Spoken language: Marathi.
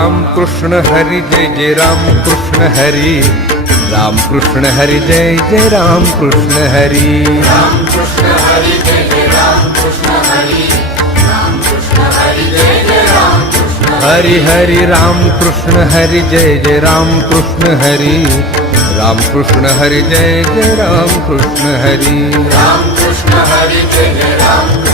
राम कृष्ण हरी जय जय राम कृष्ण हरी, राम कृष्ण हरी जय जय राम कृष्ण हरी, राम कृष्ण हरी जय जय राम कृष्ण हरी, राम कृष्ण हरी जय जय राम कृष्ण हरी हरी राम कृष्ण हरी जय जय राम कृष्ण हरी, राम कृष्ण हरी जय जय राम कृष्ण हरी, राम कृष्ण हरी जय जय राम